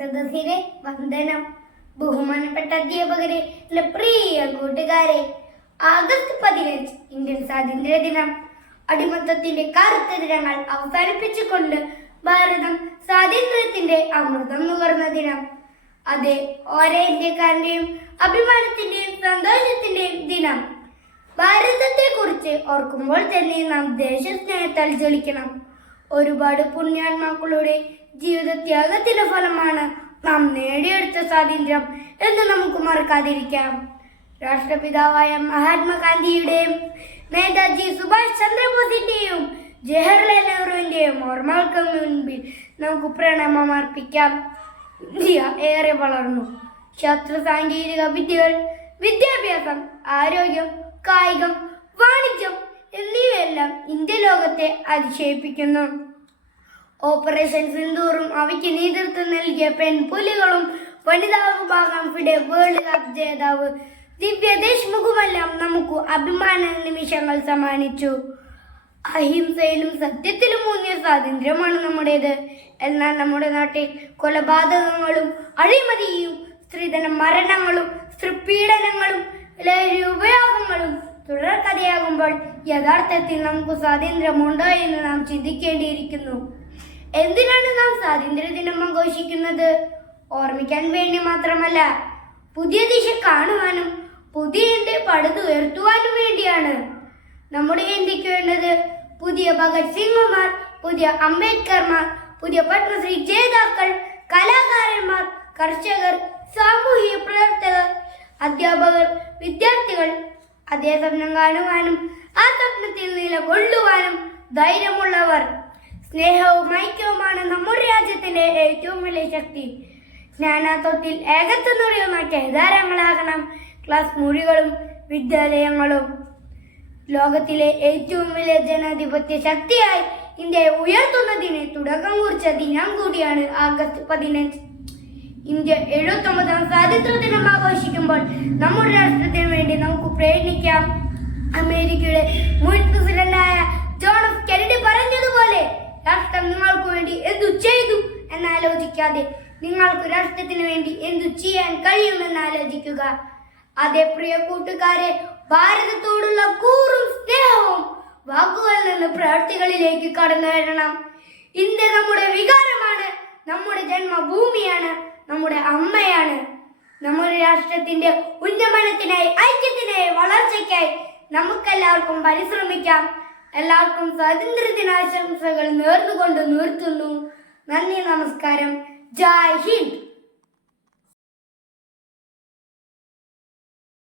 സദസ്സിനെ വന്ദനം. ബഹുമാനപ്പെട്ട അധ്യാപകരെ പ്രിയ കൂട്ടുകാരെ ആഗസ്റ്റ് പതിനഞ്ച് ഇന്ത്യൻ സ്വാതന്ത്ര്യ ദിനം. അടിമത്തത്തിന്റെ കറുത്ത ദിനങ്ങൾ അവസാനിപ്പിച്ചുകൊണ്ട് ഭാരതം സ്വാതന്ത്ര്യത്തിന്റെ അമൃതം നുകർന്ന ദിനം. അതെ ഓരോ ഇന്ത്യക്കാരന്റെയും അഭിമാനത്തിന്റെയും സന്തോഷത്തിന്റെയും ദിനം. ഭാരതത്തെ കുറിച്ച് ഓർക്കുമ്പോൾ തന്നെ നാം ദേശസ്നേഹത്താൽ ജ്വലിക്കണം. ഒരുപാട് പുണ്യാത്മാക്കളുടെ ജീവിത ത്യാഗത്തിന്റെ ഫലമാണ് നാം നേടിയെടുത്ത സ്വാതന്ത്ര്യം എന്ന് നമുക്ക് മറക്കാതിരിക്കാം. രാഷ്ട്രപിതാവായ മഹാത്മാഗാന്ധിയുടെയും നേതാജി സുഭാഷ് ചന്ദ്രബോസിന്റെയും ജവഹർലാൽ നെഹ്റുവിന്റെയും ഓർമ്മകൾക്ക് മുൻപിൽ നമുക്ക് പ്രണാമം അർപ്പിക്കാം. ഇന്ത്യ ഏറെ വളർന്നു. ശാസ്ത്ര സാങ്കേതിക വിദ്യകൾ വിദ്യാഭ്യാസം ആരോഗ്യം കായികം വാണിജ്യം എന്നിവയെല്ലാം ഇന്ത്യ ലോകത്തെ അതിശയിപ്പിക്കുന്നു. ഓപ്പറേഷൻ സിന്ദൂറും അവയ്ക്ക് നേതൃത്വം നൽകിയ പെൺപുലികളും വനിതാ വിഭാഗം ഫിഡെ വേൾഡ് കപ്പ് ജേതാവ് ദിവ്യ ദേശ്മുഖുമെല്ലാം നമുക്ക് അഭിമാന നിമിഷങ്ങൾ സമ്മാനിച്ചു. അഹിംസയിലും സത്യത്തിലും ഊന്നിയ സ്വാതന്ത്ര്യമാണ് നമ്മുടേത്. എന്നാൽ നമ്മുടെ നാട്ടിൽ കൊലപാതകങ്ങളും അഴിമതിയും സ്ത്രീധന മരണങ്ങളും സ്ത്രീപീഡനങ്ങളും തുടർക്കഥയാകുമ്പോൾ യഥാർത്ഥത്തിൽ നമുക്ക് സ്വാതന്ത്ര്യമുണ്ടോ എന്ന് നാം ചിന്തിക്കേണ്ടിയിരിക്കുന്നു. എന്തിനാണ് നാം സ്വാതന്ത്ര്യ ദിനം ആഘോഷിക്കുന്നത്? ഓർമ്മിക്കാൻ വേണ്ടി മാത്രമല്ല പുതിയ ദിശ കാണുവാനും പുതിയ ഇന്ത്യ പടുത്തുയർത്തുവാനും വേണ്ടിയാണ്. നമ്മുടെ ഇന്ത്യയ്ക്ക് വേണ്ടത് പുതിയ ഭഗത് സിംഗുമാർ പുതിയ അംബേദ്കർമാർ പുതിയ പത്മശ്രീ ജേതാക്കൾ കലാകാരന്മാർ കർഷകർ സാമൂഹിക പ്രവർത്തകർ അധ്യാപകർ വിദ്യാർത്ഥികൾ അതേ സ്വപ്നം കാണുവാനും ആ സ്വപ്നത്തിൽ നിലകൊള്ളുവാനും ധൈര്യമുള്ളവർ. സ്നേഹവും ഐക്യവുമാണ് നമ്മുടെ രാജ്യത്തിന്റെ ഏറ്റവും വലിയ ശക്തി. ജ്ഞാനാത്വത്തിൽ ഏകത്വം കേദാരങ്ങളാകണം. ക്ലാസ് മുറികളും വിദ്യാലയങ്ങളും ലോകത്തിലെ ഏറ്റവും വലിയ ജനാധിപത്യ ശക്തിയായി ഇന്ത്യയെ ഉയർത്തുന്നതിന് തുടക്കം കുറിച്ച ദിനം കൂടിയാണ് ആഗസ്റ്റ് പതിനഞ്ച്. ഇന്ത്യ എഴുപത്തി ഒമ്പതാം സ്വാതന്ത്ര്യ ദിനം ആഘോഷിക്കുമ്പോൾ നമ്മുടെ രാഷ്ട്രത്തിന് പ്രയത്നിക്കാം അമേരിക്കയുടെ മുൻ പ്രസിഡന്റായ ജോൺ എഫ് കെനഡി പറഞ്ഞതുപോലെ രാഷ്ട്രം നിങ്ങൾക്ക് വേണ്ടി എന്തു ചെയ്തു എന്നാലോചിക്കാതെ നിങ്ങൾക്ക് രാഷ്ട്രത്തിന് വേണ്ടി എന്തു ചെയ്യാൻ കഴിയുമെന്ന് ആലോചിക്കുക അതേ പ്രിയ കൂട്ടുകാരെ ഭാരതത്തോടുള്ള കൂറും സ്നേഹവും വാക്കുകളിൽ നിന്ന് പ്രവൃത്തികളിലേക്ക് കടന്നു വരണം. ഇന്ത്യ നമ്മുടെ വികാരമാണ് നമ്മുടെ ജന്മഭൂമിയാണ് നമ്മുടെ അമ്മയാണ്. നമ്മുടെ രാഷ്ട്രത്തിന്റെ ഉന്നമനത്തിനായി ഐക്യത്തിനായി വളർച്ചയ്ക്കായി നമുക്കെല്ലാവർക്കും പരിശ്രമിക്കാം. എല്ലാവർക്കും സ്വാതന്ത്ര്യ ദിനാശംസകൾ നേർന്നുകൊണ്ട് നിർത്തുന്നു. നന്ദി നമസ്കാരം. ജയ് ഹിന്ദ്.